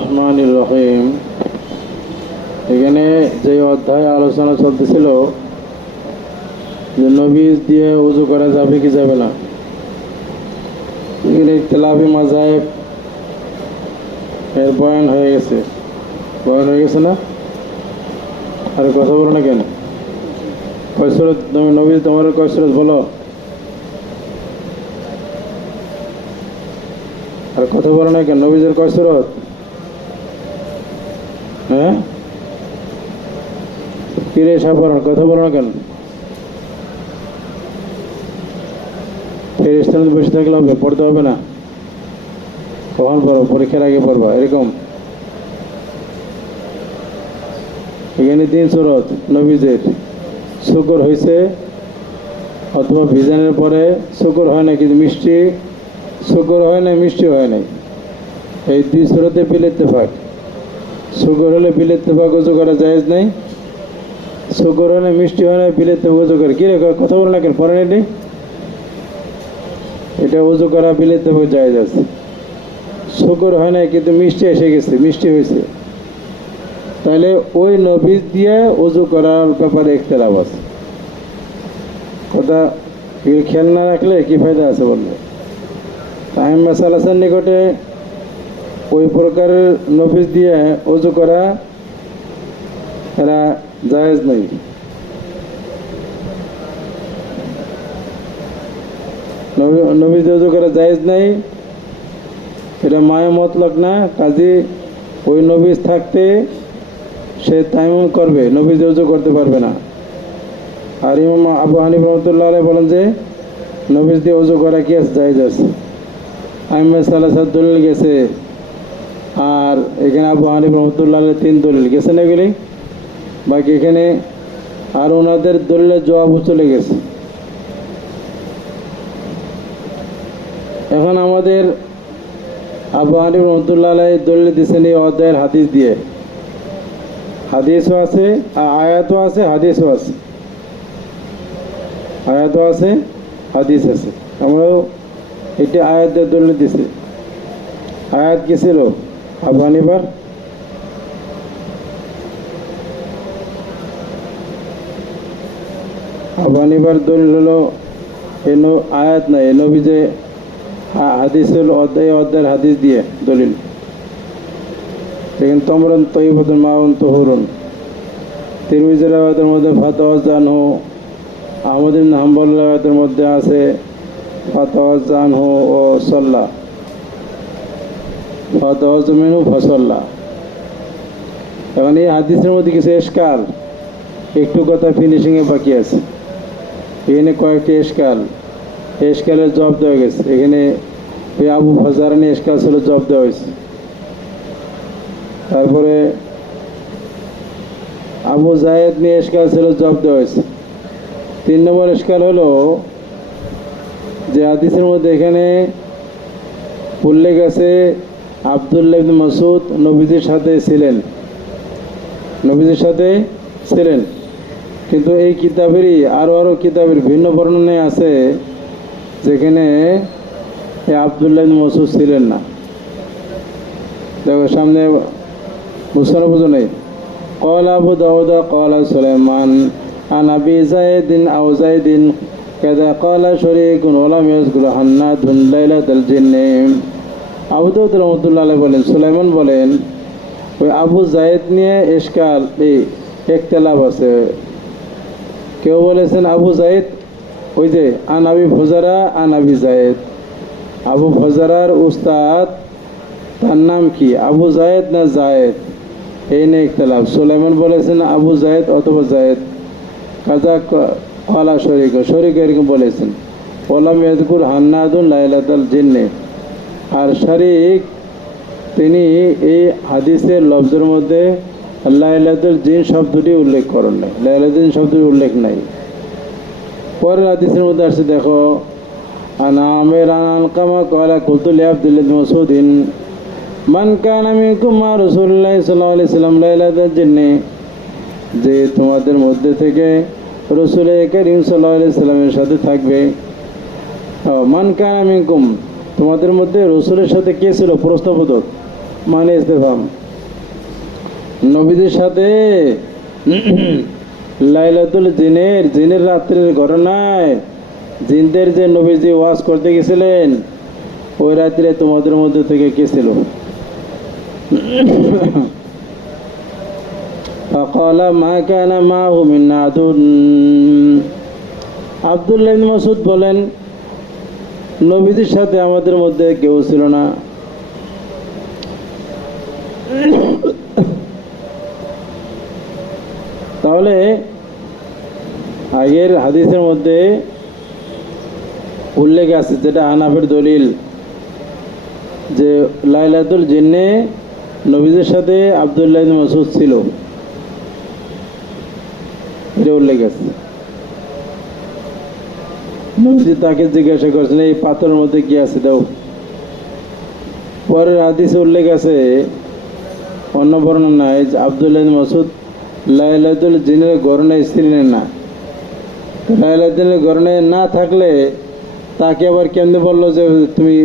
রহমানির রহিম। এখানে যে অধ্যায় আলোচনা চলতেছিল যে নবীজ দিয়ে উজু করা যাবে কি যাবে না, এখানে ইখতিলাফি মাযহাব এর বয়ান হয়ে গেছে না? আর কথা বলো না কেন? কয় সুরত নবীজ তোমার কয় সুরত বলো? আর কথা বলো না কেন? নবীজের কয় সুরত? হ্যাঁ, কিরে সাপড়, কথা বলো না কেন? ফেরেশতারা বসে থাকলে হবে, পড়তে হবে না? কখন পড়ো? পরীক্ষার আগে পড়বা এরকম? এখানে 3 সুরত নবীজের। শুকর হয়েছে অথবা ভিজানের পরে শুকর হয় না, কিন্তু মিষ্টি শুকর হয় না, মিষ্টি হয় নাই। এই 2 সুরতে বিল ইত্তেফাক। শুকর হলে বিল ইত্তেফাক উজু করা জায়েজ নাই, শুকর হলে মিষ্টি হয় না, বিল ইত্তেফাক উজু করে। কি রে কথা বলো না কেন? পড়ে নেই, এটা উজু করা বিল ইত্তেফাক জায়েজ আছে। শুকর হয় নাই কিন্তু মিষ্টি এসে গেছে, মিষ্টি হয়েছে, তাহলে ওই নবীজ দিয়ে উজু করার ব্যাপারে ইখতিলাফ আছে। কথা খেয়াল না রাখলে কি ফায়দা আছে বললে? আইম্মা সালাসার নিকটে ওই প্রকারের নবীজ দিয়ে উজু করা এরা জায়েজ নেই। নবীজ উজু করা জায়েজ নেই, এটা মায়া মতলক না। কাজী ওই নবীজ থাকতে সে তায়াম্মুম করবে, নবীজ উজু করতে পারবে না। আর ইমাম আবু হানিফা রাহমাতুল্লাহ আলাইহি বলেন যে নবীজ দিয়ে উজু করা কি আছে? জায়েজ আছে। আইম্মা সালাসার দলিল গেছে, আর এখানে আবু হানিফা রাহমাতুল্লাহ আলাইহি 3 দলিল গেছে না এগুলি। বাকি এখানে আর ওনাদের দলিলের জবাবও চলে গেছে। এখন আমাদের আবু হানিফা রাহমাতুল্লাহ আলাইহি দলিল দিয়েছেন এই অধ্যায়ের হাদিস দিয়ে। হাদিসও আছে, আয়াতও আছে, হাদিসও আছে। আয়াতও আছে, হাদিস আছে। আমরাও এটা আয়াতের দলিল দিছে। আয়াত কি ছিল আবু হানিফার? আবু হানিফার দলিল হলো আয়াত নাই, নবী যে হাদিস হলো অধ্যায়ের হাদিস দিয়ে দলিল। দেখেন তমরন তৈবতুন মাউন তহুরুন, তিরমিজির রাওয়ায়াতের মধ্যে ফাতাওয়াজ্জানহু, আহমদ ইবনে হাম্বল রাওয়ায়াতের মধ্যে আছে ফাতাওয়াজ্জানহু ও সাল্লা, ফাতাওয়াজ্জামিনহু ফাসাল্লা। এখন এই হাদিসের মধ্যে কিছু এশকাল, একটু কথা ফিনিশিংয়ে বাকি আছে। এখানে কয়েকটি এশকালের জবাব দেওয়া গেছে। এখানে ওই আবু ফাজারানি এশকাল ছিল, জবাব দেওয়া হয়েছে। তারপরে আবু জায়েদ নিয়ে এশকাল ছিল, জবাব দেওয়া হয়েছে। 3 নম্বর এশকাল হলো যে হাদিসের মধ্যে এখানে উল্লেখ আছে আব্দুল্লাহ ইবনে মাসউদ নবীজির সাথে ছিলেন, কিন্তু এই কিতাবেরই আরো কিতাবের ভিন্ন বর্ণনায় আছে যেখানে আব্দুল্লাহ ইবনে মাসউদ ছিলেন না। দেখো সামনে মুসনাদ বুঝো নেই। ক্বালা আবু দাউদ ক্বালা সুলাইমান আন আবি যায়েদিন আও যায়েদিন কাযা ক্বালা শরীকুন ওয়া লাম ইয়াযকুর হান্নাদুন লাইলাতাল জিন্নি। আবু দাউদ রাহমাতুল্লাহ আলাইহি বলেন, সুলাইমান বলেন, ওই আবু যায়েদ নিয়ে ইশকাল, এই ইখতিলাফ আছে। কেউ বলেছেন আবু যায়েদ, ওই যে আন আবি ফুজারা আন আবি যায়েদ, আবু ফুজারার উস্তাদ তার নাম কি, আবু যায়েদ না যায়েদ, এই নিয়ে ইখতিলাফ। সুলাইমান বলেছেন আবু যায়েদ অথবা যায়েদ। কাজা ক্বালা শরীক এরকম বলেছেন। ওয়ালাম ইয়াযকুর হান্নাদুন লাইলাতাল জিন্নি। আর শরীক তিনি এই হাদিসের লফজের মধ্যে লাইলাতুল জিন শব্দটি উল্লেখ করেন নাই, লাইলাতুল জিন শব্দটি উল্লেখ নাই। পরের হাদিসের মধ্যে আসছে, দেখো আনা আমির আন আলকামা ক্বালা কুলতু লি আব্দুল্লাহ ইবনে মাসউদিন মান কানা মিনকুম মা রাসূলুল্লাহ সাল্লাল্লাহু আলাইহি ওয়াসাল্লাম লাইলাতাল জিন্নি, যে তোমাদের মধ্যে থেকে রাসূল কারীম সাল্লাল্লাহু আলাইহি ওয়াসাল্লামের সাথে থাকবে। মান কানা মিনকুম, তোমাদের মধ্যে রাসূলের সাথে কে ছিল? প্রশ্নবোধক। মানে ইস্তেফাম। নবীদের সাথে লাইলাতুল জিনের রাত্রির ঘটনায় জিনদের যে নবীজি ওয়াজ করতে গেছিলেন, ওই রাত্রে তোমাদের মধ্যে থেকে কে ছিল? فقال ما كان معه من أحد। আব্দুল্লাহ ইবনে মাসউদ বলেন, নবীজির সাথে আমাদের মধ্যে কেউ ছিল না। তাহলে আগের হাদিসের মধ্যে উল্লেখ আছে, যেটা হানাফির দলিল, যে লাইলাতুল জিন্নে নবীজির সাথে আব্দুল্লাহ ইবনে মাসউদ ছিল, এটা উল্লেখ আছে। নবীজি তাকে জিজ্ঞাসা করেছিলেন, এই পাথরের মধ্যে কি আছে দাও। পরের হাদিসে উল্লেখ আছে, অন্য বর্ণনায়, আব্দুল্লাহ ইবনে মাসউদ লাইলাতুল জিনের গণনায় ছিলেন না। লাইলাতুল গণনায় না থাকলে তাকে আবার কেমনে বললো যে তুমি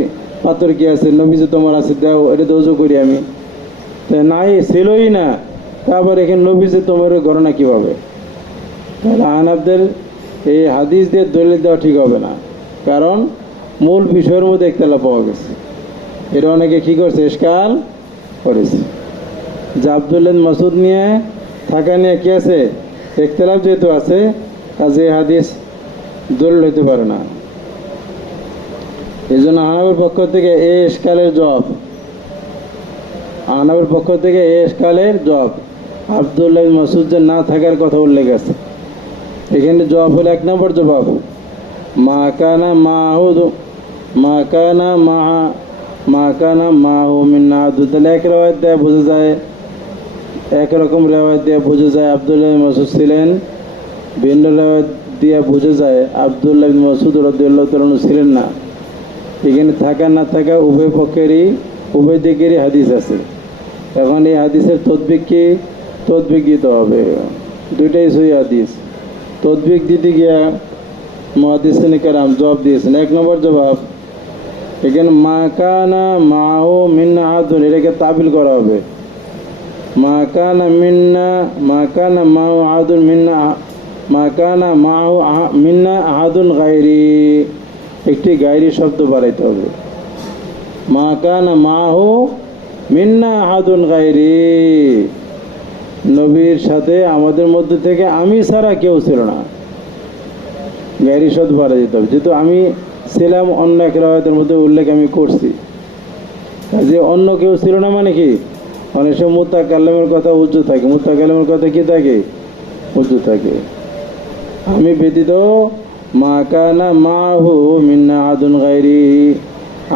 পাথর কি আছে, নবীজি তোমার আছে দাও, এটা তো ওযু করি আমি। তাই নাই, ছিলই না, তারপর এখানে নবীজি তোমার গণনা কিভাবে? আহনাফদের এই হাদিস দিয়ে দলিল দেওয়া ঠিক হবে না, কারণ মূল বিষয়ের মধ্যে একতলাপ পাওয়া গেছে। এটা অনেকে কী করছে, ইশকাল করেছে যে আব্দুল্লাহ ইবনে মাসউদ নিয়ে থাকা নিয়ে কি আছে, একতলাপ যেহেতু আছে, কাজে হাদিস দলিল হইতে পারে না। এই জন্য আহনাফের পক্ষ থেকে এই ইশকালের জবাব, আহনাফের পক্ষ থেকে এই ইশকালের জবাব, আব্দুল্লাহ ইবনে মাসউদ যে না থাকার কথা উল্লেখ আছে, এখানে জবাব হলো, এক নম্বর জবাব, মা কানা মাহু মিন আহাদ। তাহলে এক রেওয়ায়েত দেয়া বোঝা যায়, একরকম রেওয়ায়েত দিয়ে বোঝা যায় আব্দুল্লাহ ইবনে মাসউদ ছিলেন, ভিন্ন রেওয়ায়েত দিয়ে বোঝা যায় আব্দুল্লাহ ইবনে মাসউদ রাদিয়াল্লাহু তাআলা আনহু ছিলেন না। এখানে থাকা না থাকা উভয় পক্ষেরই, উভয় দিকেরই হাদিস আছে। এখন এই হাদিসের তদবিক কি? তদবিক দিতে হবে, দুইটাই সহি হাদিস। তদবিক দিতে গিয়া মুহাদ্দিসিন কেরাম জবাব দিয়েছেন। এক নম্বর জবাব, এখানে মা কানা মাহু মিন আহাদুন, এটাকে তাবিল করা হবে, মা কানা মাহু আহাদুন মিন্না আহাদুন গায়রি, একটি গায়রি শব্দ বাড়াইতে হবে। মা কানা মাহু মিন্না আহাদুন গায়রি, নবীর সাথে আমাদের মধ্যে থেকে আমি ছাড়া কেউ ছিল না, গায়রি শব্দ বাড়াই দিতে হবে। যেহেতু আমি ছিলাম অন্য এক রাওয়ায়াতের মধ্যে উল্লেখ আমি করছি, যে অন্য কেউ ছিল না মানে কি, অনেক সময় মুতাকাল্লিমের কথা উজ্জু থাকে, মুতাকাল্লিমের কথা কি থাকে, উজ্জু থাকে। আমি ব্যতীত মা কানা মাহু মিন্না আহাদুন গায়রি,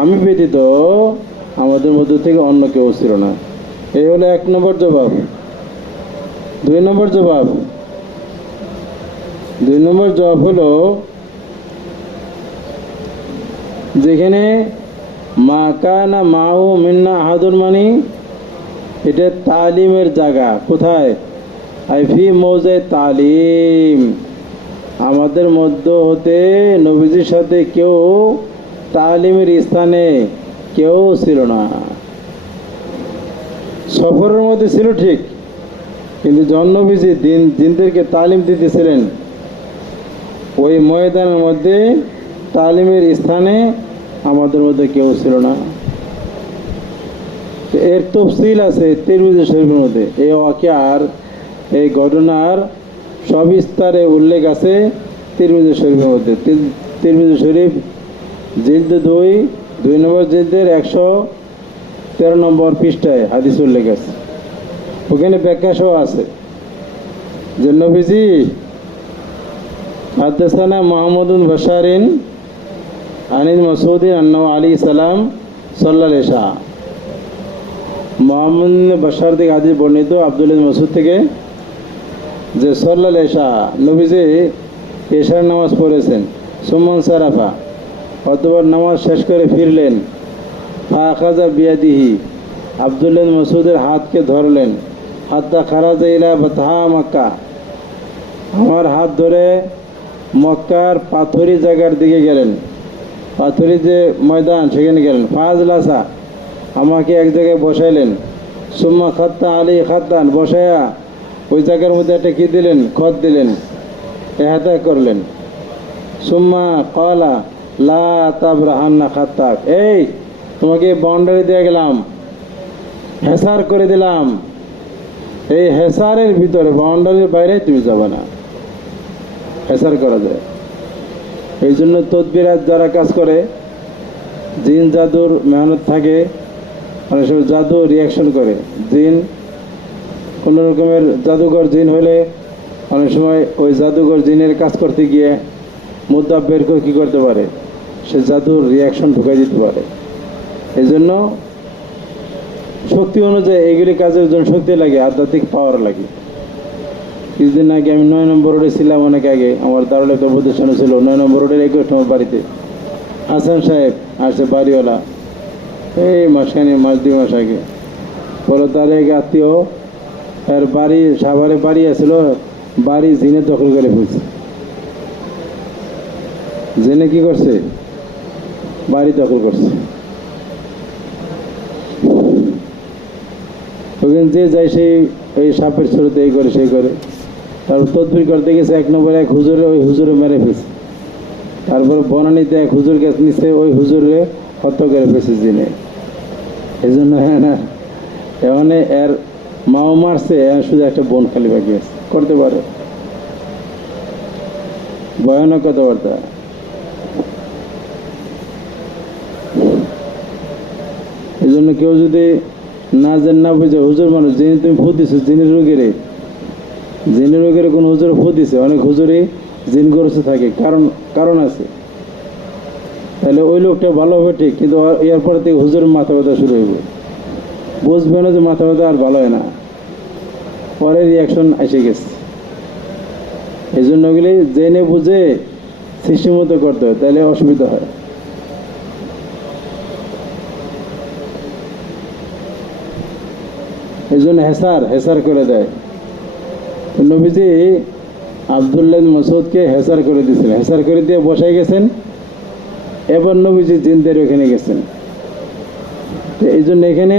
আমি ব্যতীত আমাদের মধ্যে থেকে অন্য কেউ ছিল না। এই হলো এক নম্বর জবাব। দুই নম্বর জবাব হলো, যেখানে মা কানা মাহু মিন্না আহাদুন মানে এটা তালিমের জায়গা, কোথায়, ফি মৌজে তালিম, আমাদের মধ্য হতে নবীজির সাথে কেউ তালিমের স্থানে কেউ ছিল না। সফরের মধ্যে ছিল ঠিক, কিন্তু যখন নবীজি জিনদেরকে তালিম দিতেছিলেন, ওই ময়দানের মধ্যে তালিমের স্থানে আমাদের মধ্যে কেউ ছিল না। এর তফসিল আছে তিরমিজি শরীফের মধ্যে, এই ওয়াকিয়ার, এই ঘটনার সবিস্তারে উল্লেখ আছে তিরমিজি শরীফের মধ্যে। তিরমিজি শরীফ জিলদ 2 নম্বর জিলদের 113 নম্বর পৃষ্ঠায় হাদিস উল্লেখ আছে। ওখানে ব্যাখ্যা সহ আছে যে নবীজি হাদাসানা মুহাম্মাদুন বাশারিন আনিল মাসউদিন আন্নাহু আলাইহি সালাম সাল্লাল ইশা। মুহাম্মদ বাশার থেকে হাদিস বর্ণিত আব্দুল্লাহ ইবনে মাসউদ থেকে, যে সাল্লাল ইশা, নবীজি ইশার নামাজ পড়েছেন, সুম্মান সারাফা, অতঃপর নামাজ শেষ করে ফিরলেন, ফাখাযা বিয়াদিহি, আব্দুল্লাহ ইবনে মাসউদের হাতকে ধরলেন, হাত্তা খারাজা ইলা বাতহা মক্কা, আমার হাত ধরে মক্কার পাথরি জায়গার দিকে গেলেন, পাথরি যে ময়দান সেখানে গেলেন। ফাজলাসা, আমাকে এক জায়গায় বসাইলেন। সুম্মা খাত্তা আলী খাত্তান, বসায়া ওই জায়গার মধ্যে একটা কি দিলেন, খত দিলেন, এহাতা করলেন। সুম্মা কলা লা তাবরাহান্না খাত্তাক, এই তোমাকে বাউন্ডারি দিয়ে গেলাম, হেসার করে দিলাম, এই হেসারের ভিতরে, বাউন্ডারির বাইরে তুমি যাবে না। হেসার করা যায়। এই জন্য তদবিরাত যারা কাজ করে, জিন জাদুর মেহনত থাকে, অনেক সময় জাদু রিয়াকশন করে। জিন কোনো রকমের জাদুঘর জিন হলে অনেক সময় ওই জাদুঘর জিনের কাজ করতে গিয়ে মুদ্রা বের করে কী করতে পারে, সে জাদুর রিয়াকশন ঢুকাই দিতে পারে। এই জন্য শক্তি অনুযায়ী এগুলি কাজের জন্য শক্তি লাগে, আধ্যাত্মিক পাওয়ার লাগে। কিছুদিন আগে আমি 9 নম্বর রোডে ছিলাম, অনেক আগে আমার দারুল একটা প্রতিষ্ঠান ছিল 9 নম্বর রোডের 21 নম্বর বাড়িতে। হাসান সাহেব আসছে, বাড়িওয়ালা, এই মাসখানে মাস 2 মাস আগে। বলো তার এক আত্মীয়, তার বাড়ি সাভারে বাড়ি আছিল, বাড়ি জিনে দখল করে ফেলছে। জেনে কি করছে, বাড়ি দখল করছে। ওখানে যে যায় সেই এই সাপের স্রোতে এই করে সেই করে। তারপর তদবির করতে গেছে, 1 নম্বরে এক হুজুরে, ওই হুজুরে মেরে ফেলছে। তারপরে বনানীতে এক হুজুর কাছে নিচ্ছে, ওই হুজুরে হত্যা করে ফেলছে জিনে। এই জন্য এখানে এর মাও মারছে, শুধু একটা বোন খালি বাকি আছে, করতে পারে। ভয়ানক কথাবার্তা। এই জন্য কেউ যদি না জান না বুঝে, হুজুর মানুষ, যিনি তুমি ফু দিছো, জিনের রোগের কোনো হুজুর ফু দিছে, অনেক হুজুরই জিন গ্রস্ত থাকে, কারণ আছে। তাহলে ওই লোকটা ভালো হবে ঠিক, কিন্তু এরপর থেকে হুজুরের মাথা ব্যথা শুরু হইব, বুঝবে না যে মাথা ব্যথা আর ভালো হয় না, পরে রিয়াকশন এসে গেছে। এই জন্য ওগুলি জেনে বুঝে সিস্টেম মতো করতে হয়, তাহলে অসুবিধা হয়। এই জন্য হেসার করে দেয়। নবীজি আব্দুল্লাহ মাসউদকে হেসার করে দিয়েছিলেন, হেসার করে দিয়ে বসাই গেছেন। এবার নবীজি জিনদের ওখানে গেছেন। এই জন্য এখানে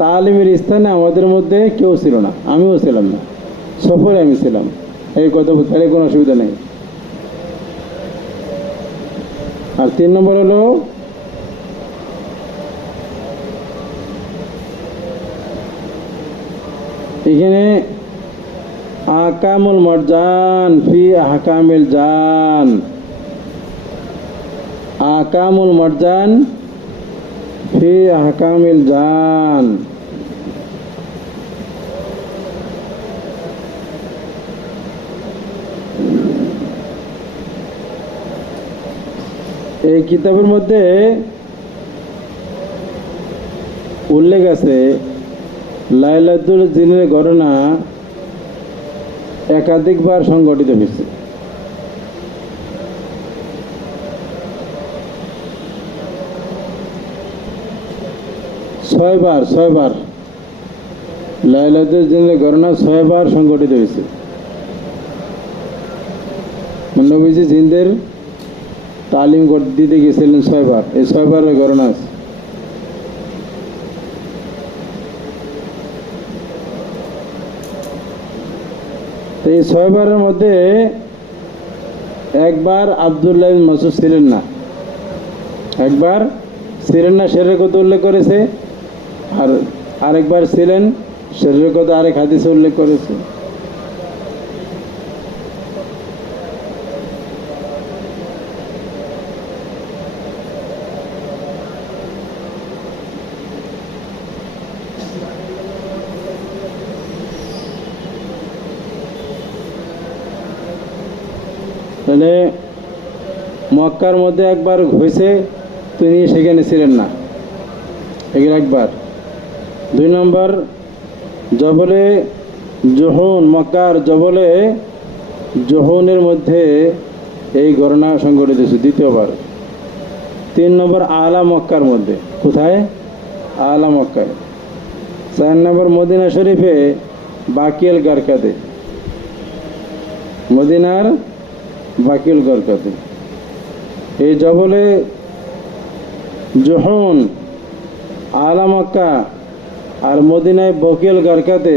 তালিমের স্থানে আমাদের মধ্যে কেউ ছিল না, আমিও ছিলাম না, সফরে আমি ছিলাম। এই কথা তাহলে কোনো অসুবিধা নেই। আর 3 নম্বর হলো এখানে আহকামুল মারজান ফি আহকামিল জান, আহকামুল মারজান ফি আহকামিল জান। এই কিতাবের মধ্যে উল্লেখ আছে লাইলাতুল জিনের ঘটনা একাধিকবার সংঘটিত হয়েছে। 6 বার লাইলাতুল জিনের ঘটনা 6 বার সংঘটিত হয়েছে। নবীজি জিনদের তালিম দিতে গেছিলেন 6 বার, এই 6 বারের ঘটনা আছে। এই 6 বারের মধ্যে একবার আব্দুল্লাহ বিন মাসউদ ছিলেন না, সেটার কথা উল্লেখ করেছে। আর আরেকবার ছিলেন, সেটার কথা আরেক হাদিসে উল্লেখ করেছে। তাহলে মক্কার মধ্যে একবার হয়েছে, তিনি সেখানে ছিলেন না, এগুলো একবার। 2 নম্বর জবলে জোহন, মক্কার জবলে জোহনের মধ্যে এই ঘটনা সংঘটিত হয়েছে 2বার। 3 নম্বর আলা মক্কার মধ্যে, কোথায়? আলা মক্কায়। 4 নম্বর মদিনা শরীফে বাকিল গারকাতে, মদিনার বাকিল গারকাতে। এই জবলে জোহন আলা মক্কা আর মদিনায় বকিল গারকাতে,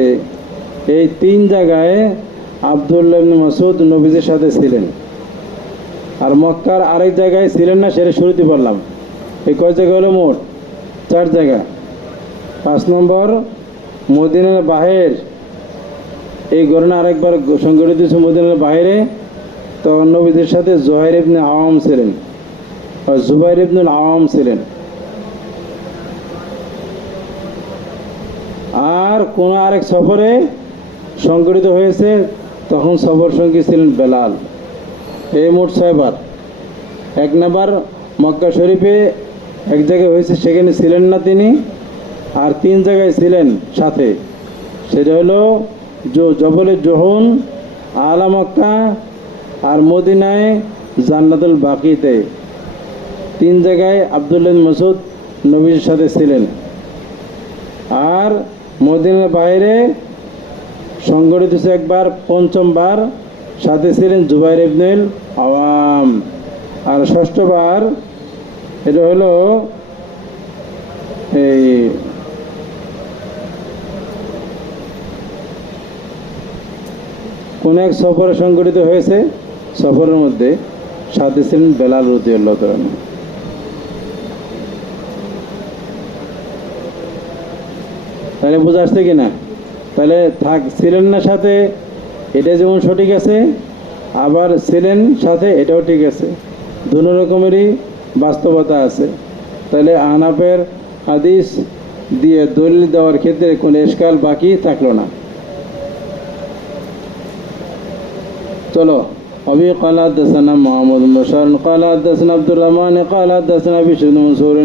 এই 3 জায়গায় আব্দুল্লাহ ইবনে মাসউদ নবীজির সাথে ছিলেন। আর মক্কার আরেক জায়গায় ছিলেন না, সেটা শুরুতে বললাম। এই কয় জায়গা হলো? মোট 4 জায়গা। 5 নম্বর মদিনার বাহির, এই ঘটনা আরেকবার সংঘটিত হয়েছে মদিনার বাইরে। তখন নবীদের সাথে জুবাইর ইবনে আওয়াম ছিলেন, জুবাইর ইবনুল আওয়াম ছিলেন। আর কোন আরেক সফরে সংঘটিত হয়েছে, তখন সফর সঙ্গী ছিলেন বেলাল। এই মোট 6 বার। 1 নাম্বার মক্কা শরীফে এক জায়গায় হয়েছে, সেখানে ছিলেন না তিনি। আর 3 জায়গায় ছিলেন সাথে, সেটা হলো জবলে জোহন, আলা মক্কা আর মদিনায় জান্নাতুল বাকিতে। 3 জায়গায় আব্দুল্লাহ ইবনে মাসউদ নবীর সাথে ছিলেন। আর মদিনার বাইরে সংগঠিত হয়েছে একবার, 5ম বার সাথে ছিলেন জুবাইর ইবনুল আওয়াম। আর 6ষ্ঠ বার এটা হলো এই কোন এক সফরে সংগঠিত হয়েছে, সফরের মধ্যে সাথে ছিলেন বেলাল রাদিয়াল্লাহু তাআলা। তাহলে বোঝা আসছে কিনা? তাহলে ছিলেন না সাথে, এটা যেমন সঠিক আছে, আবার ছিলেন সাথে এটাও ঠিক আছে। দুনো রকমেরই বাস্তবতা আছে। তাহলে আহনাফের হাদিস দিয়ে দলিল দেওয়ার ক্ষেত্রে কোনো ইশকাল বাকি থাকলো না। চলো, अभी قال حدثنا محمد بن بشار قال حدثنا عبد الرحمن قال حدثنا بشر بن منصور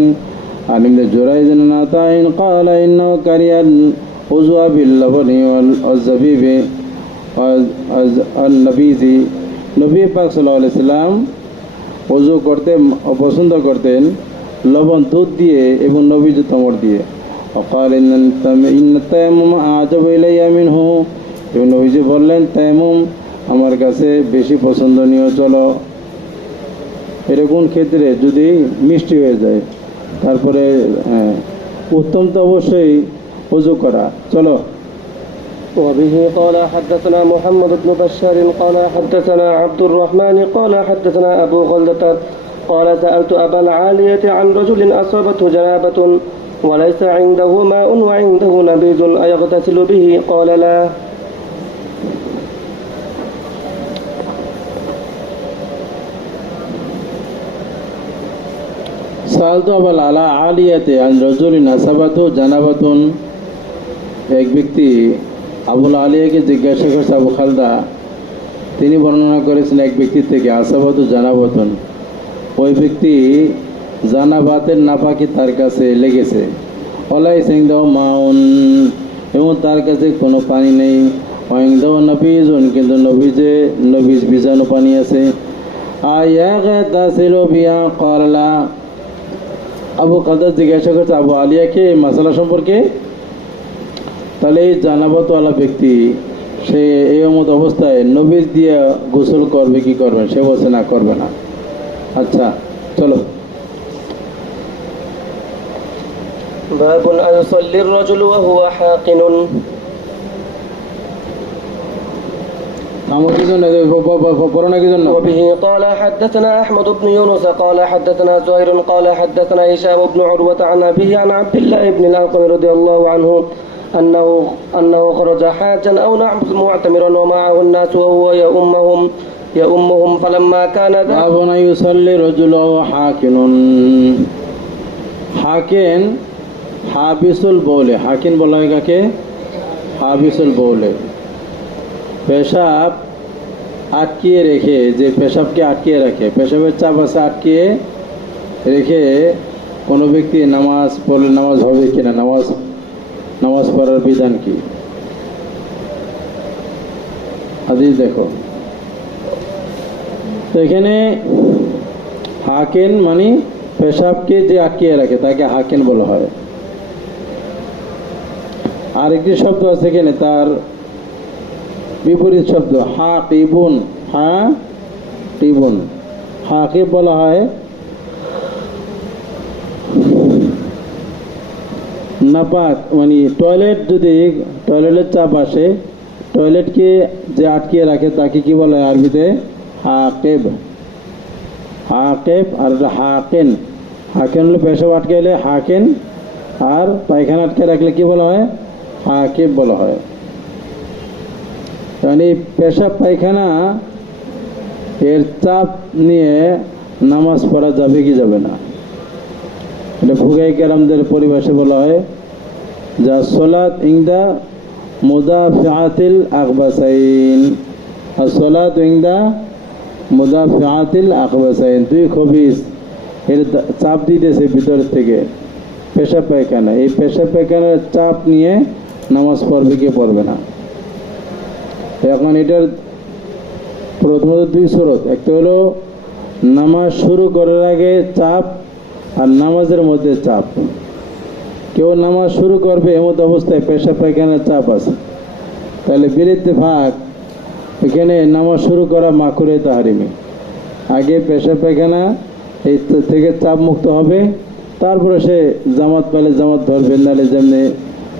عن ابن جريج بن عطاء قال إنه كره الوضوء باللبن والزبيب والنبيذ। নবী পাক সাল্লাল্লাহু আলাইহি সাল্লাম ওযু করতে পছন্দ করতেন লবণ, দুধ দিয়ে এবং নবীজ তামার দিয়ে। وقال إن التيمم أعجب إلي منه। এবং নবীজি বললেন, তায়াম্মুম আমার কাছে বেশি পছন্দনীয়। চলো, এরকম ক্ষেত্রে যদি মিষ্টি হয়ে যায়, তারপরে উত্তম তো অবশ্যই ওযু করা। চলো। وبه قال حدثنا محمد بن بشار قال حدثنا عبد الرحمن قال حدثنا أبو خلدة قال سألت أبا العالية عن رجل أصابته جنابة وليس عنده ماء وعنده نبيذ أيغتسل به؟ قال لا. সালতু আবাল আলা আলিয়াতে আন রাজুলিন আসাবাতু জানাবাতুন। এক ব্যক্তি আবুল আলিয়াকে জিজ্ঞাসা করছে, আবু খালদা তিনি বর্ণনা করেছেন এক ব্যক্তির থেকে, আসাবাতু জানাবাতুন, ওই ব্যক্তি জানাবাতের নাপাকি তার কাছে লেগেছে। অলাই সিংদাও মাউন, এবং তার কাছে কোনো পানি নেই। অয়ংদাও নবীজুন, কিন্তু নবীজ বীজাণু পানি আছে। আয়াগাতাসিলু বিহা ক্বালা। আবু কাদার জিজ্ঞাসা করছে আবু আলিয়াকে এই মাসালা সম্পর্কে। তাহলে এই জানাবতওয়ালা ব্যক্তি সে এই মত অবস্থায় নবীজ দিয়ে গোসল করবে কি করবে? সে বলছে না, করবে না। আচ্ছা, চলো। বাবুন আয়ুসাল্লি الرجل وهو حاقن। وبه قال حدثنا أحمد بن يونس قال حدثنا زهير قال حدثنا هشام بن عروة عن أبيه عن عبد الله بن الأرقم رضي الله عنه أنه خرج حاجا أو معتمرا ومعه الناس وهو يؤمهم فلما كان باب يصلي الرجل وهو حاكن। হাকিন হাবিসুল বৌলে, হাকিন বলা হয় কাকে? হাবিসুল বৌলে। পেশাব আটকিয়ে রেখে, যে পেশাবকে আটকিয়ে রাখে, পেশাবের চাপ আছে আটকিয়ে রেখে কোনো ব্যক্তি নামাজ পড়লে নামাজ হবে কিনা, নামাজ পড়ার বিধান কি? হাদিস দেখো। তো এখানে হাকিন মানে পেশাবকে যে আটকিয়ে রাখে তাকে হাকিন বলা হয়। আরেকটি শব্দ আছে এখানে, তার বিপরীত শব্দ হাকিবুন। হাকিবুন, হাকিব বলা হয় নাপাক মানে টয়লেটের চাপ আসে, টয়লেটকে যে আটকিয়ে রাখে তাকে কি বলা হয় আরবিতে? হাকেব। হাকেব আর হাকেন। হাকেন হলো পেশাব আটকে এলে হাকেন, আর পায়খানা আটকে রাখলে কি বলা হয়? হাকেব বলা হয়। মানে পেশাব পায়খানা এর চাপ নিয়ে নামাজ পড়া যাবে কি যাবে না, এটা ফুকায়ে কেরামদের পরিভাষায় বলা হয় যা সলাত ইংদা মুদাফিআতিল আকবাসাইন। আর সলাত ইংদা মুদাফিআতিল আকবাসাইন, দুই খবিস এর চাপ দিতেছে ভিতর থেকে পেশাব পায়খানা, এই পেশাব পায়খানার চাপ নিয়ে নামাজ পড়বে কি পড়বে না। এখন এটার প্রথমত দুই সুরত, একটা হলো নামাজ শুরু করার আগে চাপ আর নামাজের মধ্যে চাপ। কেউ নামাজ শুরু করবে এমত অবস্থায় পেশাব পায়খানার চাপ আছে, তাহলে বিল-ইত্তেফাক এখানে নামাজ শুরু করা মাকরুহে তাহরিমি। আগে পেশাব পায়খানা এই থেকে চাপ মুক্ত হবে, তারপরে সে জামাত পেলে জামাত ধরবে, নাহলে যেমনি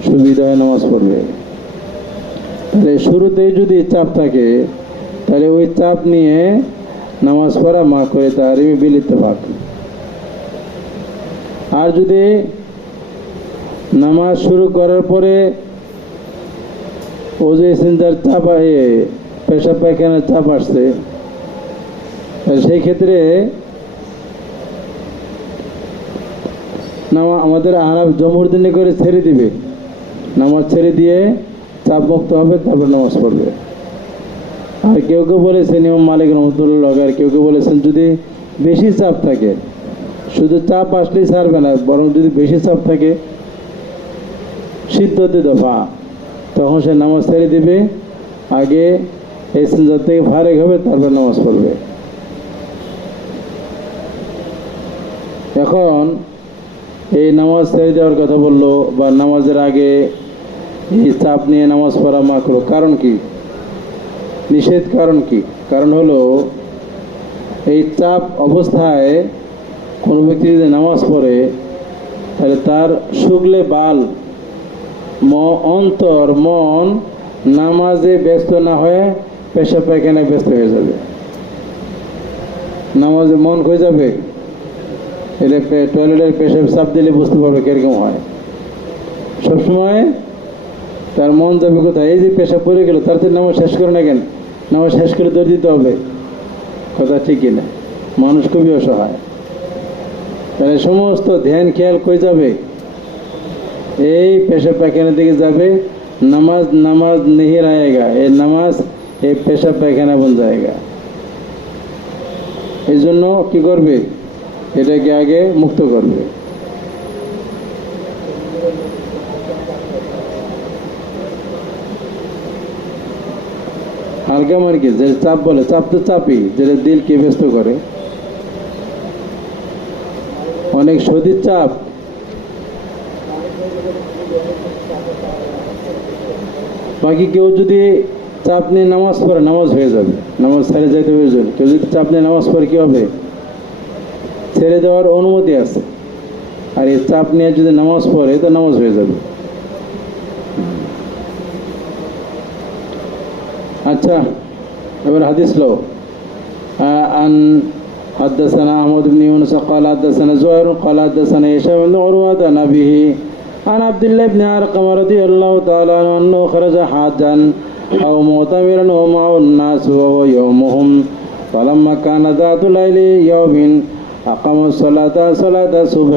সুবিধা হয় নামাজ পড়বে। তাহলে শুরুতেই যদি চাপ থাকে তাহলে ওই চাপ নিয়ে নামাজ পড়া মাকরুহে তাহরিমি বিল-ইত্তেফাক। আর যদি নামাজ শুরু করার পরে ওযু ইস্তিনজার চাপ পেশাব পায়খানার চাপ আসছে, সেই ক্ষেত্রে আমাদের আহনাফ জমহুর দিনে করে ছেড়ে দিবে, নামাজ ছেড়ে দিয়ে চাপ মুক্ত হবে, তারপর নামাজ পড়বে। আর কেউ কেউ বলেছেন ইমাম মালিক রহমতুল্লাহ, আর কেউ কেউ বলেছেন যদি বেশি চাপ থাকে, শুধু চাপ আসলেই ছাড়বে না, বরং যদি বেশি চাপ থাকে সিদ্ধতে দফা, তখন সে নামাজ ছেড়ে দিবে, আগে ইস্তিনজা থেকে ফারেক হবে, তারপর নামাজ পড়বে। এখন এই নামাজ ছেড়ে দেওয়ার কথা বললো, বা নামাজের আগে এই চাপ নিয়ে নামাজ পড়া মাকরুহ, কারণ কি, নিষেধ কারণ কি? কারণ হলো এই চাপ অবস্থায় কোনো ব্যক্তি যদি নামাজ পড়ে তাহলে তার শুগলে বাল অন্তর মন নামাজে ব্যস্ত না হয়ে পেশাব পায়খানায় ব্যস্ত হয়ে যাবে, নামাজে মন হয়ে যাবে। এটা টয়লেটের পেশাব চাপ দিলে বুঝতে পারবে কিরকম হয়। সবসময় তার মন যাবে কোথায়? এই যে পেশাব পড়ে গেল, তার থেকে নামাজ শেষ করে না কেন, নামাজ শেষ করে দৌড় দিতে হবে, কথা ঠিক কিনা? মানুষ খুবই অসহায়, তাহলে সমস্ত ধ্যান খেয়াল করে যাবে এই পেশাব পায়খানার দিকে যাবে। নামাজ নামাজ नहीं रहेगा, এই নামাজ এই পেশাব পায়খানা বন जाएगा। এই জন্য কি করবে? এটাকে আগে মুক্ত করবে। হালকা মার্কি যে চাপ বলে, চাপ তো চাপই, যেটা দিলকে ব্যস্ত করে। অনেক শদীদ চাপ, বাকি কেউ যদি চাপ নিয়ে নামাজ পড়ে নামাজ হয়ে যাবে, নামাজ ছেড়ে যাইতে প্রয়োজন। কেউ যদি চাপ নিয়ে নামাজ পড়ে কি হবে? ছেড়ে দেওয়ার অনুমতি আছে, আর এই চাপ নিয়ে যদি নামাজ পড়ে তো নামাজ হয়ে যাবে। আচ্ছা, এবার হাদিস লো। আন حدثنا أحمد بن يونس قال حدثنا زهير قال حدثنا هشام بن عروة عن أبيه عن عبد الله بن أرقم رضي الله تعالى عنه أنه خرج حاجا أو معتمرا ومعه الناس وهو يومهم، فلما كان ذات ليل يوم أقام صلاة الصبح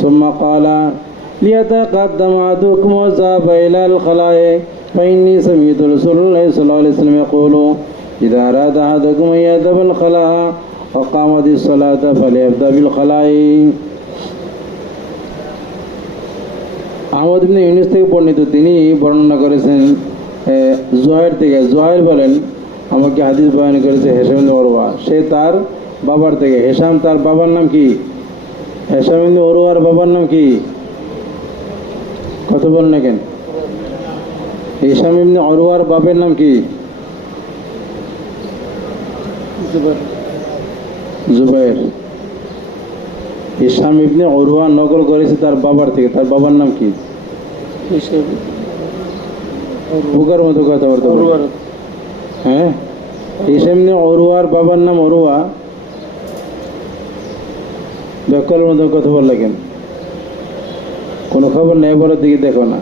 ثم قال ليتقدم أحدكم وذهب إلى الخلاء فإني سمعت رسول الله صلى الله عليه وسلم يقول إذا أراد أحدكم أن يذهب الخلاء وقامت الصلاة فليبدأ بالخلاء। আহমদ ইবনে ইউনুস থেকে বর্ণিত, তিনি বর্ণনা করেছেন জুহাইর থেকে। জুহাইর বলেন আমাকে হাদিস বয়ান করেছে হেশাম ইবনে উরওয়া, সে তার বাবার থেকে। হেশাম তার বাবার নাম কি? হেশাম ইবনে উরওয়ার বাবার নাম কি? কথা বল না কেন? হেশাম ইবনে উরওয়ার বাবার নাম কি? জুবাইর। হিশাম ইবনে উরওয়া নকল করেছে তার বাবার থেকে। তার বাবার নাম কি? বুকার মতো কথাবার্তা বলেন। হ্যাঁ, হিশাম ইবনে উরওয়ার বাবার নাম উরওয়া। ব্যাকলের মতো কথা বললে কেন? কোনো খবর নেই, বলার দিকে দেখো না।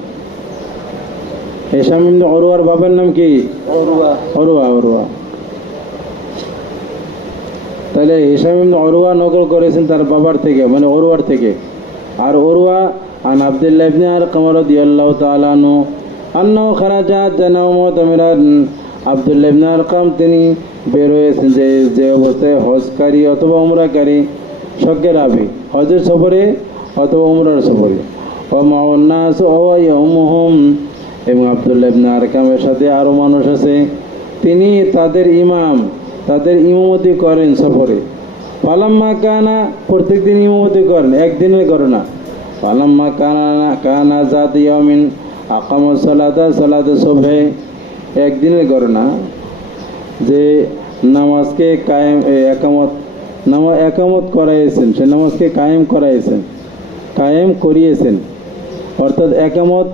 হিশাম ইবনে উরওয়ার বাবার নাম কি? উরওয়া। উরওয়া। তাহলে হিশাম ইবনে উরওয়া নকল করেছেন তার বাবার থেকে, মানে উরওয়ার থেকে। আর উরওয়া আন আব্দুল্লাহ ইবনে আরকাম রাদিয়াল্লাহু তাআলা আনহু আন্নাহু খারাজা জানাও মুতামিরান। আব্দুল্লাহ ইবনে আরকাম তিনি বের হয়েছেন যে অবস্থায় হজকারী অথবা উমরাকারী, শখের আবি, হজের সফরে অথবা উমরার সফরে। ও মাওয়ান্নাস ও ইয়াউমুহুম, এবং আব্দুল্লাহ ইবনে আরকামের সাথে আরও মানুষ আছে, তিনি তাদের ইমাম, তাদের ইমামতি করেন সফরে। পালাম্মা কানা, প্রত্যেক দিন ইমামতি করেন, একদিনের করে না। পালাম্মা কানা জাত ইয়ামিন আকাম সালাতে সুবহে, একদিনের করে না, যে নামাজকে কায়েম একামত করাইয়েছেন, সে নামাজকে কায়েম করিয়েছেন, অর্থাৎ একামত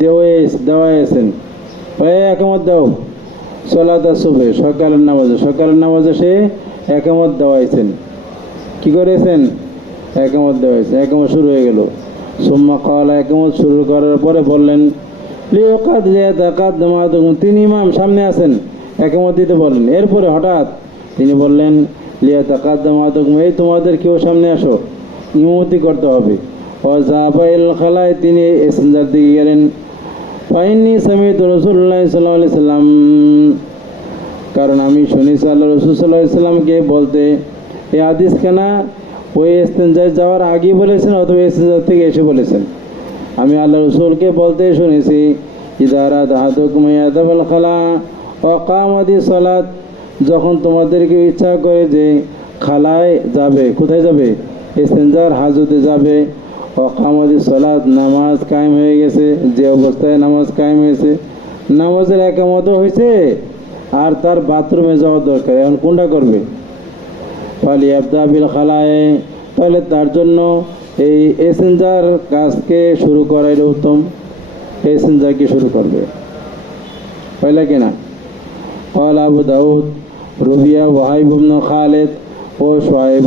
দেওয়াইয়েছেন। একামত দাও সলাতা সুবহে, সকালের নামাজে সে একামত দেওয়াইছেন। কি করেছেন? একামত দেওয়াইছেন। একামত শুরু হয়ে গেল। সুম্মা ক্বালা, একামত শুরু করার পরে বললেন, তিনি ইমাম সামনে আছেন, একামত দিতে বললেন। এরপরে হঠাৎ তিনি বললেন, লিয়াতাকাদ্দামাতুকুম, এই তোমাদের কেউ সামনে আসো, ইমামতি করতে হবে। ওয়াজাবাইল খালায়, তিনি ইসতিনজার দিকে গেলেন। ফাইন্নী সামি'তু রাসূলুল্লাহ সাল্লাল্লাহু আলাইহি সাল্লাম, কারণ আমি শুনেছি আল্লাহ রাসূল সাল্লাল্লাহু আলাইহি সাল্লামকে বলতে, এই হাদিস খানা ওই ইসতিনজায় যাওয়ার আগে বলেছেন অথবা ইসতিনজার থেকে এসে বলেছেন। আমি আল্লাহ রাসূলকে বলতে শুনেছি, ইযা আরাদা আহাদুকুম ইয়াযাবাল খালা ওয়া কামাতিস সালাত, যখন তোমাদেরকে ইচ্ছা করে যে খালায় যাবে, কোথায় যাবে? ইসতিনজার হাজতে যাবে। ও কামাতিস সালাত, নামাজ কায়েম হয়ে গেছে, যে অবস্থায় নামাজ কায়েম হয়েছে, নামাজের একামতও হয়েছে, আর তার বাথরুমে যাওয়ার দরকার, এখন কোনটা করবে? ফালিয়াবদা বিল খালায়ে, তাহলে তার জন্য এই ইসতিনজার কাজকে শুরু করাই উত্তম। ইসতিনজাকে শুরু করবে, পয়লা কিনা। قال أبو داود روي وهيب بن خالد وشعيب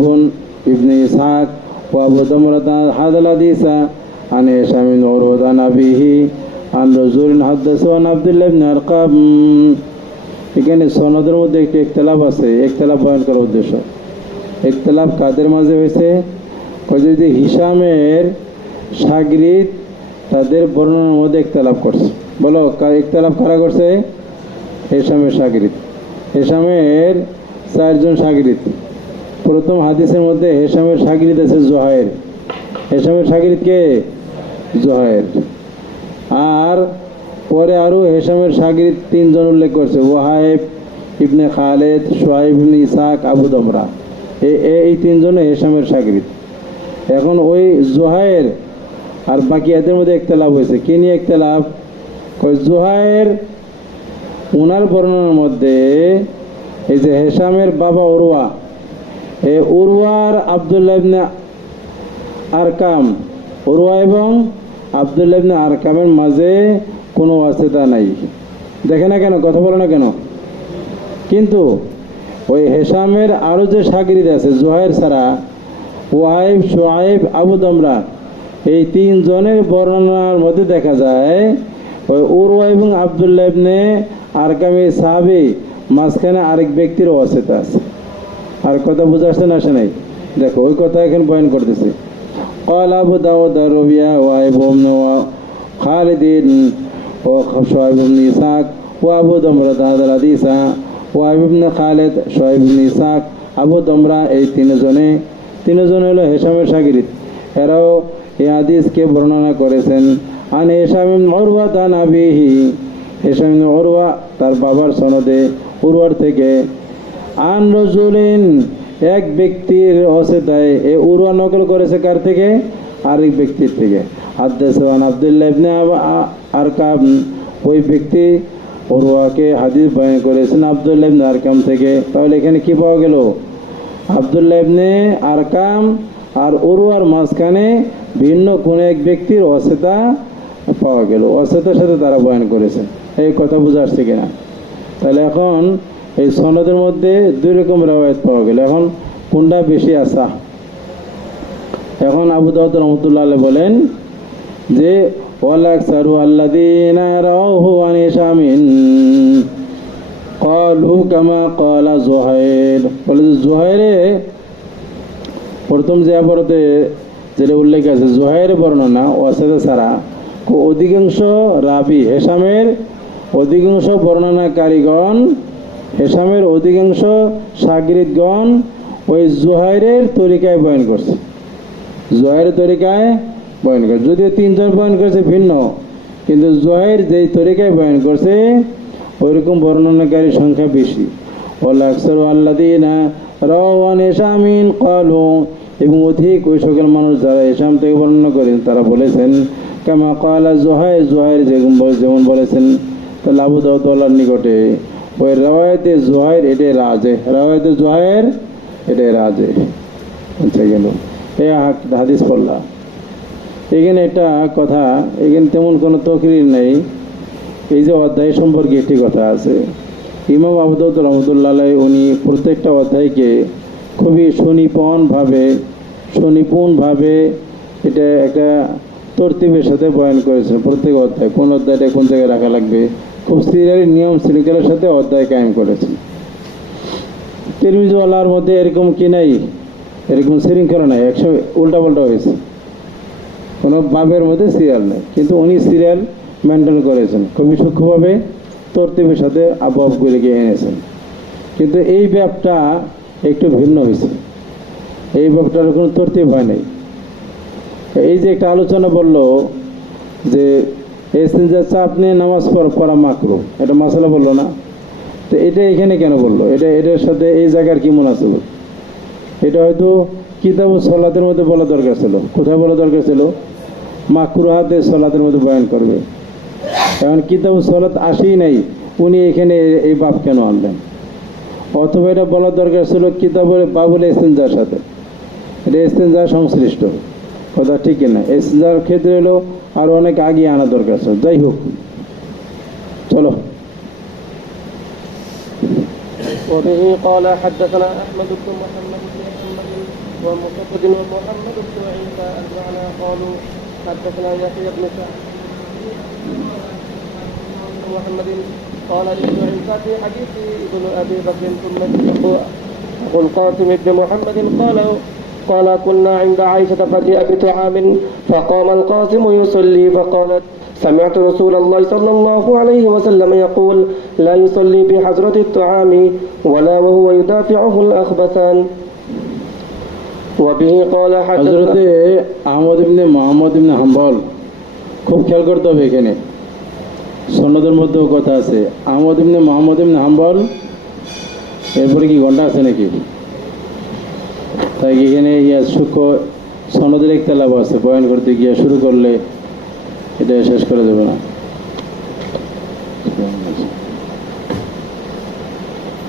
بن إسحاق وأبو ضمرة هذا الحديث عن هشام بن عروة عن أبيه عن رجل حدثه عن عبد الله بن أرقم। এখানে সনদের মধ্যে একটি ইখতিলাফ আছে, ইখতিলাফ বয়ান করার উদ্দেশ্য। ইখতিলাফ কাদের মাঝে হয়েছে? যদি হিশামের শাগরিদ, তাদের বর্ণনার মধ্যে ইখতিলাফ করছে। বলো, ইখতিলাফ কারা করছে? হেশামের শাগরিদ। হেশামের 4 জন শাগরিদ। প্রথম হাদিসের মধ্যে হেশামের শাগরিদ আছে জুহাইর। হেশামের শাগরিদ কে? জুহাইর। আর পরে আরও হেশামের শাগরিদ 3 জন উল্লেখ করছে, ওয়াহাইব ইবনে খালেদ, শুআইব ইবনে ইসহাক, আবু দমরা। এই 3 জন হেশামের শাগরিদ। এখন ওই জুহাইর আর বাকি এদের মধ্যে ইখতিলাফ হয়েছে। কি নিয়ে ইখতিলাফ? জুহাইর ওনার বর্ণনার মধ্যে এই যে হেশামের বাবা উরওয়া, এই উরওয়ার আব্দুল্লাহ ইবনে আরকাম, উরওয়া এবং আব্দুল্লাহ ইবনে আরকামের মাঝে কোনো ওয়াসিতা নাই। দেখে না কেন, কথা বলে না কেন? কিন্তু ওই হেশামের আরও যে শাগরিদ আছে জুহাইর ছাড়া, ওয়াইব, শুআইব, আবু দমরা, এই 3 জনের বর্ণনার মধ্যে দেখা যায় ওই উরওয়া এবং আব্দুল্লাহ ইবনে আরকামে সাহাবী, মাঝখানে আরেক ব্যক্তির ওয়াসিতা আছে। আর কথা বুঝে আসছে না, আসে নাই? দেখো, ওই কথা এখন বয়ান করতেছি। قال أبو داود رويا وهيب بن خالد وشعيب بن إسحاق وأبو ضمرة هذا الحديث وهيب بن خالد, شعيب بن إسحاق, আবু দমরা, এই 3 জন হলো হেশামের শাগরিদ। এরাও এই হাদিসকে বর্ণনা করেছেন। আন হিশাম ইবনে উরওয়া আন আবিহি, হিশাম ইবনে উরওয়া তার বাবার সনদে উরওয়ার থেকে, আন রাজুলিন, এক ব্যক্তির ওয়াসিতায়, এই উরওয়া নকল করেছে কার থেকে? আরেক ব্যক্তির থেকে। হাদাসাহু আন আব্দুল্লাহ ইবনে আরকাম, ওই ব্যক্তি উরওয়াকে হাদিস বয়ান করেছেন আব্দুল্লাহ ইবনে আরকাম থেকে। তাহলে এখানে কি পাওয়া গেল? আব্দুল্লাহ ইবনে আরকাম আর উরওয়ার মাঝখানে ভিন্ন কোন এক ব্যক্তির অচেতা পাওয়া গেল, অচেতার সাথে তারা বয়ান করেছেন। এই কথা বুঝে আসছে কিনা? তাহলে এখন এই সনদের মধ্যে দুই রকম রেওয়ায়েত পাওয়া গেল, এখন কোনটা বেশি আসা? এখন আবু দাউদ রহমতুল্লাহ আলাইহি বলেন যে ওয়ালাকসারু আল্লাযীনা রাওহু আন হিশামিন ক্বালু কামা ক্বালা যুহাইর, বলে যে যুহাইরে প্রথম যে আবরতে যেটা উল্লেখ আছে যুহাইর বর্ণনা ওয়াসিতা ছাড়া অধিকাংশ রাবি হেশামের অধিকাংশ বর্ণনাকারীগণ, হেশামের অধিকাংশ শাগিরিদগণ ওই জুহাইরের তরিকায় বয়ান করছে, জুহাইরের তরিকায় বয়ান করছে। যদিও তিনজন বয়ান করছে ভিন্ন, কিন্তু জুহাইর যেই তরিকায় বয়ান করছে ওইরকম বর্ণনাকারীর সংখ্যা বেশি। ওয়ালা আকসারু আল্লাযীনা রাওয়া আন হিশামিন ক্বালু, এবং অধিক ওই সকল মানুষ যারা হিশাম থেকে বর্ণনা করেন তারা বলেছেন কামা ক্বালা জুহাইর, জুহাইর যেমন বলেছেন। তাহলে আবু দাউদের নিকটে ওই রাওয়ায়াতে জুহাইর এটাই রাজে, রাওয়ায়াতে জুহাইর এটাই রাজে। আচ্ছা গেল এই হাদিস পড়লা। এখানে একটা কথা, এখানে তেমন কোনো তকরির নেই, এই যে অধ্যায় সম্পর্কে একটি কথা আছে। ইমাম আবু দাউদ রহমতুল্লাহ আলাইহি উনি প্রত্যেকটা অধ্যায়কে খুবই সুনিপুণভাবে এটা একটা তরতিবের সাথে বয়ান করেছেন। প্রত্যেক অধ্যায় কোন অধ্যায়টা কোন জায়গায় রাখা লাগবে খুব সিরিয়ালি নিয়ম শৃঙ্খলার সাথে অধ্যায় কায়েম করেছেন। তিরমিজিওয়ালার মধ্যে এরকম কি নাই, এরকম শৃঙ্খলা নাই, একশো উল্টাপাল্টা হয়েছে, কোনো বাবের মধ্যে সিরিয়াল নেই, কিন্তু উনি সিরিয়াল মেনটেন করেছেন, খুবই সূক্ষ্মভাবে তরতিবের সাথে আবহাওয়াগুলিকে এনেছেন। কিন্তু এই ব্যাপটা একটু ভিন্ন হয়েছে, এই ব্যাপটার কোনো তরতিব হয় নাই। এই যে একটা আলোচনা বললো যে ইস্তিনজার চাপ নিয়ে নামাজ পড়া মাকরুহ, এটা মাসালা বললো না? তো এটা এখানে কেন বললো? এটার সাথে এই জায়গার কি মুনাসাবাত? এটা হয়তো কিতাবুস সালাতের মধ্যে বলা দরকার ছিল। কোথায় বলা দরকার ছিল? মাকরুহাতে সালাতের মধ্যে বয়ান করবে। এখন কিতাবুস সালাত আসেই নাই, উনি এখানে এই বাপ কেন আনলেন? অথবা এটা বলার দরকার ছিল কিতাবের বাবুল ইস্তিনজার সাথে, এটা ইস্তিনজার সংশ্লিষ্ট কথা, ঠিক না? ইস্তিনজার ক্ষেত্রে হলো আর অনেক আগে আনা দরকার ছিল। যাই হোক, চলো। وبه قال حدثنا أحمد بن محمد بن محمد ومسدد ومحمد بن عيسى المعنى قالوا حدثنا يحيى بن سعد محمد قال ابن عيسى في حديث ابن أبي بكر ثم أبو القاسم بن محمد قال كنا عند عائشة فجاء بطعام فقام القاسم يصلي فقالت سمعت رسول الله صلى الله عليه وسلم يقول لا يصلي بحضرة الطعام ولا وهو يدافعه الأخبثان وبه قال হযরতে আহমদ ইবনে মুহাম্মদ ইবনে হাম্বল, খুব খেয়াল করতে হবে, এখানে সনদের মধ্যেও কথা আছে। আহমদ ইবনে মুহাম্মদ ইবনে হাম্বল, এরপরে কি ঘন্টা আছে নাকি? তাই এখানে সূক্ষ্ম সনদের ইখতিলাফ আছে, বয়ান করতে গিয়ে শুরু করলে এটা শেষ করা যাবে না।